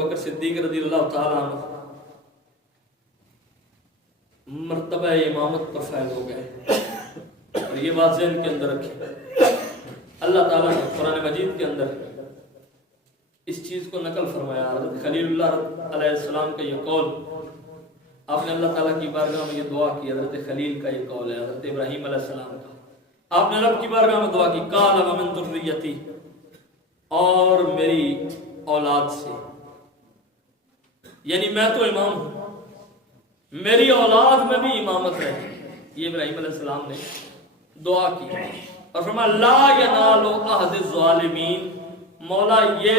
بکر صدیق رضی اللہ تعالیٰ عنہ مرتبہ امامت پر فائز ہو گئے، اور یہ بات ذہن کے اندر رکھیں، اللہ تعالیٰ نے قرآن مجید کے اندر اس چیز کو نقل فرمایا۔ حضرت خلیل اللہ علیہ السلام کا یہ قول، آپ نے اللہ تعالیٰ کی بارگاہ میں یہ دعا کی، حضرت خلیل کا یہ قول ہے، حضرت ابراہیم علیہ السلام کا، آپ نے رب کی بارگاہ میں دعا کی، قال ومن ذریتی، اور میری اولاد سے، یعنی میں تو امام ہوں، میری اولاد میں بھی امامت ہے۔ یہ ابراہیم علیہ السلام نے دعا کی اور فرمایا لا ینال عہد الظالمین، مولا یہ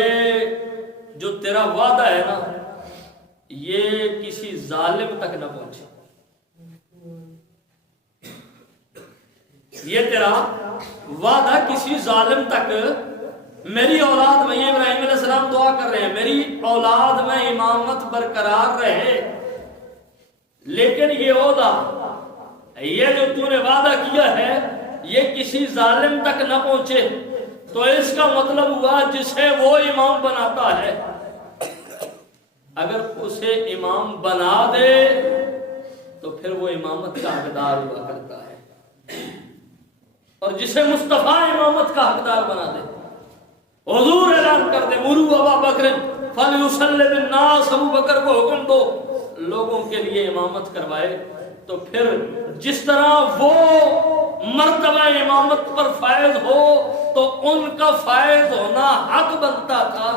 جو تیرا وعدہ ہے نا یہ کسی ظالم تک نہ پہنچے، یہ تیرا وعدہ کسی ظالم تک، میری اولاد میں، یہ ابراہیم علیہ السلام دعا کر رہے ہیں میری اولاد میں امامت برقرار رہے، لیکن یہ عہدہ، یہ جو تو نے وعدہ کیا ہے یہ کسی ظالم تک نہ پہنچے۔ تو اس کا مطلب ہوا جسے وہ امام بناتا ہے، اگر اسے امام بنا دے تو پھر وہ امامت کا حقدار ہوا کرتا ہے، اور جسے مصطفیٰ امامت کا حقدار بنا دے، حضور اعلان کر دے مروا ابا بکر فلیصلی بالناس، ابو بکر کو حکم دو لوگوں کے لیے امامت کروائے، تو پھر جس طرح وہ مرتبہ امامت پر فائز ہو تو ان کا فائز ہونا حق بنتا تھا،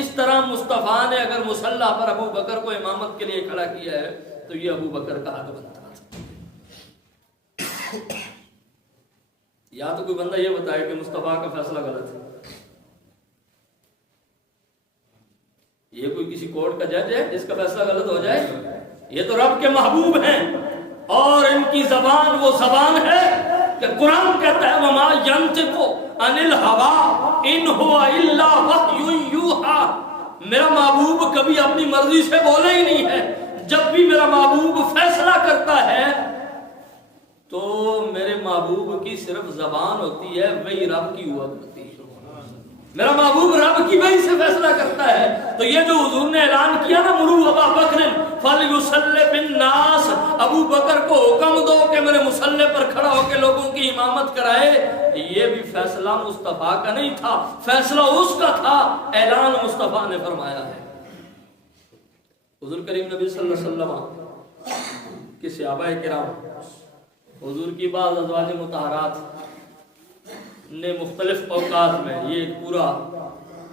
اس طرح مصطفیٰ نے اگر مصلی پر ابو بکر کو امامت کے لیے کھڑا کیا ہے تو یہ ابو بکر کا حق بنتا تھا۔ یا تو کوئی بندہ یہ بتائے کہ مصطفیٰ کا فیصلہ غلط ہے، یہ کوئی کسی کورٹ کا جج ہے جس کا فیصلہ غلط ہو جائے؟ یہ تو رب کے محبوب ہیں، اور ان کی زبان وہ زبان ہے کہ قرآن کہتا ہے وما ينطق عن الهوى ان هو الا وحی یوحی، میرا محبوب کبھی اپنی مرضی سے بولے ہی نہیں ہے، جب بھی میرا محبوب فیصلہ کرتا ہے تو میرے محبوب کی صرف زبان ہوتی ہے، وہی رب کی ہوا کرتی ہے، میرا محبوب رب کی وحی سے فیصلہ کرتا ہے۔ تو یہ جو حضور نے اعلان کیا نا مروا ابا بکر فلیصلی بالناس، ابو بکر کو حکم دو کہ میرے مصلی پر کھڑا ہو کے لوگوں کی امامت کرائے، یہ بھی فیصلہ مصطفیٰ کا نہیں تھا، فیصلہ اس کا تھا، اعلان مصطفیٰ نے فرمایا ہے۔ حضور کریم نبی صلی اللہ علیہ وسلم کے صحابہ کرام، حضور کی بعض ازواج مطہرات نے مختلف اوقات میں، یہ ایک پورا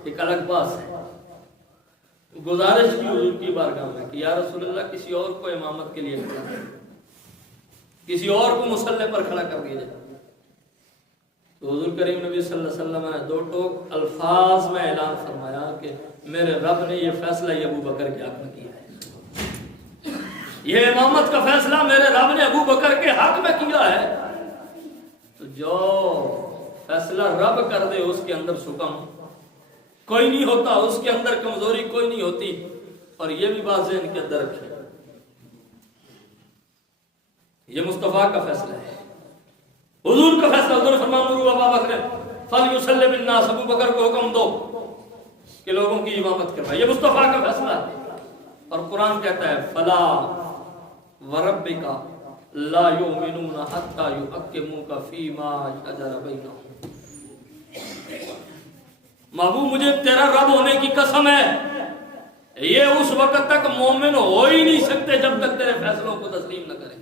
ایک الگ بات ہے، گزارش کی حضور کی بارگاہ میں کہ یا رسول اللہ کسی اور کو امامت کے لیے کھڑا کر، کسی اور کو مصلی پر کھڑا کر دیا جائے۔ تو حضور کریم نبی صلی اللہ علیہ وسلم نے دو ٹوک الفاظ میں اعلان فرمایا کہ میرے رب نے یہ فیصلہ یہ ابو بکر کے حق میں کیا ہے، یہ امامت کا فیصلہ میرے رب نے ابو بکر کے حق میں کیا ہے۔ تو جو فیصلہ رب کر دے اس کے اندر سکم کوئی نہیں ہوتا، اس کے اندر کمزوری کوئی نہیں ہوتی، اور یہ بھی بات ذہن کے اندر رکھیں، یہ مصطفیٰ کا فیصلہ ہے، حضور کا فیصلہ۔ حضور فرمایا مروا ابا بکر فلیصلی بالناس، ابو بکر کو حکم دو کہ لوگوں کی امامت کروائے، یہ مصطفیٰ کا فیصلہ ہے۔ اور قرآن کہتا ہے فلا وربک لا یؤمنون حتی یحکموک فیما شجر بینہم، محبوب مجھے تیرا رب ہونے کی قسم ہے، یہ اس وقت تک مومن ہو ہی نہیں سکتے جب تک تیرے فیصلوں کو تسلیم نہ کریں۔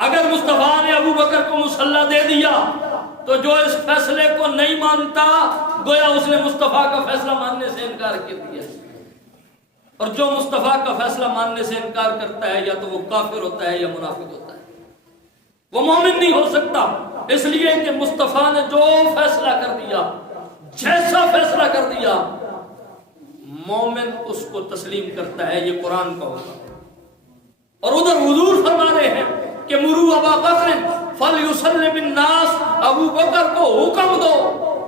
اگر مصطفیٰ نے ابو بکر کو مصلی دے دیا تو جو اس فیصلے کو نہیں مانتا گویا اس نے مصطفیٰ کا فیصلہ ماننے سے انکار کر دیا، اور جو مصطفیٰ کا فیصلہ ماننے سے انکار کرتا ہے یا تو وہ کافر ہوتا ہے یا منافق ہوتا ہے، وہ مومن نہیں ہو سکتا، اس لیے کہ مصطفیٰ نے جو فیصلہ کر دیا، جیسا فیصلہ کر دیا، مومن اس کو تسلیم کرتا ہے، یہ قرآن کا ہوتا ہے۔ اور ادھر حضور فرما رہے ہیں کہ مروا ابا بکر فلیصلی بالناس، ابو بکر کو حکم دو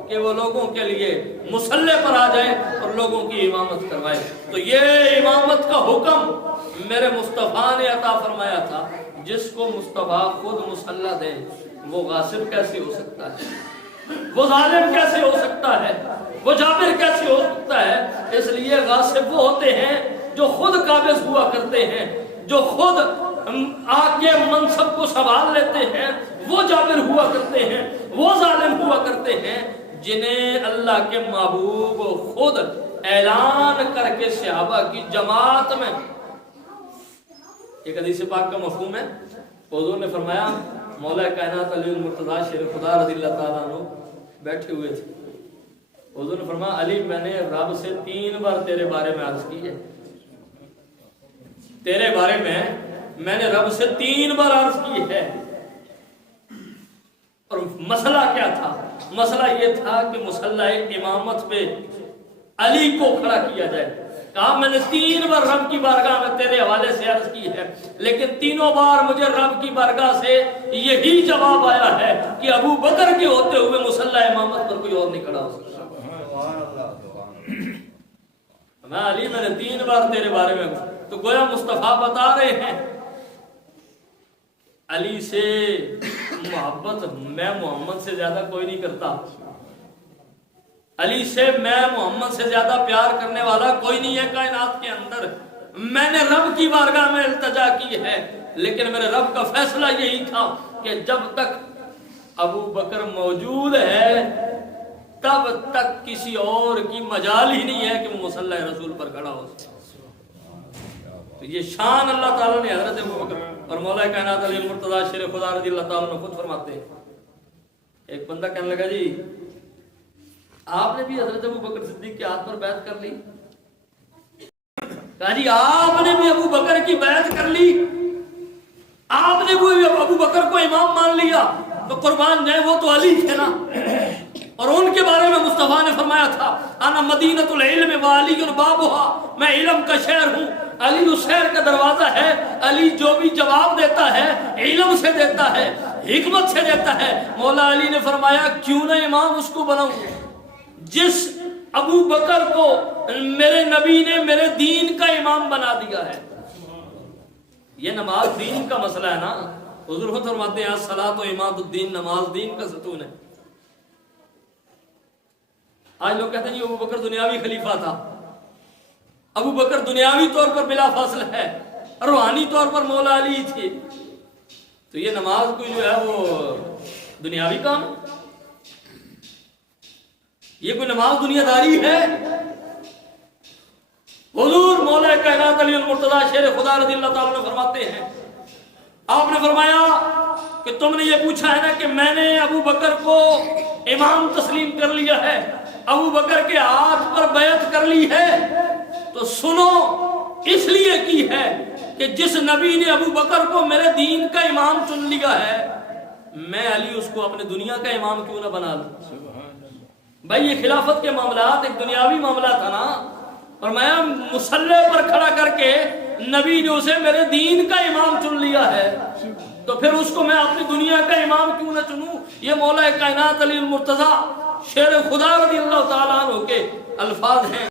کہ وہ لوگوں کے لیے مصلی پر آ جائے اور لوگوں کی امامت کروائے۔ تو یہ امامت کا حکم میرے مصطفیٰ نے عطا فرمایا تھا، جس کو مصطفیٰ خود مصلی دے وہ غاصب کیسے ہو سکتا ہے، وہ ظالم کیسے ہو سکتا ہے، وہ جابر کیسے اس لیے غاصب وہ ہوتے ہیں جو خود قابض ہوا کرتے ہیں، جو خود آ کے منصب کو سنبھال لیتے ہیں، وہ جابر ہوا کرتے ہیں، وہ ظالم ہوا کرتے ہیں، جنہیں اللہ کے محبوب خود اعلان کر کے صحابہ کی جماعت میں، ایک حدیث پاک کا مفہوم ہے، حضور نے فرمایا مولا کائنات علی المرتضیٰ شیر خدا رضی اللہ تعالیٰ عنہ بیٹھے ہوئے تھے، حضور نے فرمایا علی میں نے رب سے 3 بار تیرے بارے میں عرض کی ہے، تیرے بارے میں نے رب سے 3 بار عرض کی ہے، اور مسئلہ کیا تھا؟ مسئلہ یہ تھا کہ مصلی امامت پہ علی کو کھڑا کیا جائے۔ کہا میں نے 3 بار رب کی بارگاہ میں تیرے حوالے سے عرض کی ہے، لیکن تینوں بار مجھے رب کی بارگاہ سے یہی جواب آیا ہے کہ ابو بکر کے ہوتے ہوئے مصلی امامت پر کوئی اور نہیں کھڑا ہو سکتا۔ میں علی میں نے 3 بار تیرے بارے میں، تو گویا مصطفیٰ بتا رہے ہیں علی سے محبت میں محمد سے زیادہ کوئی نہیں کرتا، علی سے میں محمد سے زیادہ پیار کرنے والا کوئی نہیں ہے کائنات کے اندر۔ میں نے رب کی بارگاہ میں التجا کی ہے، لیکن میرے رب کا فیصلہ یہی تھا کہ جب تک ابو بکر موجود ہے تب تک کسی اور کی مجال ہی نہیں ہے کہ وہ مصلی رسول پر کھڑا ہو سکے۔ تو یہ شان اللہ تعالیٰ نے حضرت ابو بکر اور مولا کائنات علی المرتضیٰ شیر خدا رضی اللہ تعالیٰ نے خود فرماتے ہیں۔ ایک بندہ کہنے لگا جی آپ نے بھی حضرت ابو بکر صدیق کے ہاتھ پر بیعت کر لی؟ کہا جی آپ نے بھی ابو بکر کی بیعت کر لی، آپ نے بھی ابو بکر کو امام مان لیا، تو قربان جائے وہ تو علی تھے نا، اور ان کے بارے میں مصطفیٰ نے فرمایا تھا انا مدینۃ العلم وعلی بابھا، میں علم کا شہر ہوں، علی اس شہر کا دروازہ ہے، علی جو بھی جواب دیتا ہے علم سے دیتا ہے، حکمت سے دیتا ہے۔ مولا علی نے فرمایا کیوں نہ امام اس کو بناؤں جس ابو بکر کو میرے نبی نے میرے دین کا امام بنا دیا ہے۔ یہ نماز دین کا مسئلہ ہے نا، حضور خود فرماتے ہیں الصلاۃ عماد الدین، نماز دین کا ستون ہے۔ آج لوگ کہتے ہیں ابو بکر دنیاوی خلیفہ تھا، ابو بکر دنیاوی طور پر بلا فاصل ہے، روحانی طور پر مولا علی تھے، تو یہ نماز کوئی جو ہے وہ دنیاوی کام، یہ کوئی نماز دنیا داری ہے؟ حضور مولا کائنات علی المرتضیٰ شیر خدا رضی اللہ تعالیٰ نے فرماتے ہیں، آپ نے فرمایا کہ تم نے یہ پوچھا ہے نا کہ میں نے ابو بکر کو امام تسلیم کر لیا ہے، ابو بکر کے ہاتھ پر بیعت کر لی ہے، تو سنو اس لیے کی ہے کہ جس نبی نے ابو بکر کو میرے دین کا امام چن لیا ہے، میں علی اس کو اپنے دنیا کا امام کیوں نہ بنا لوں؟ بھائی یہ خلافت کے معاملات ایک دنیاوی معاملہ تھا نا، اور میں مصلی پر کھڑا کر کے نبی نے اسے میرے دین کا امام چن لیا ہے، تو پھر اس کو میں اپنی دنیا کا امام کیوں نہ چنوں؟ یہ مولا کائنات علی المرتضیٰ شیر خدا رضی اللہ تعالیٰ عنہ کے الفاظ ہیں۔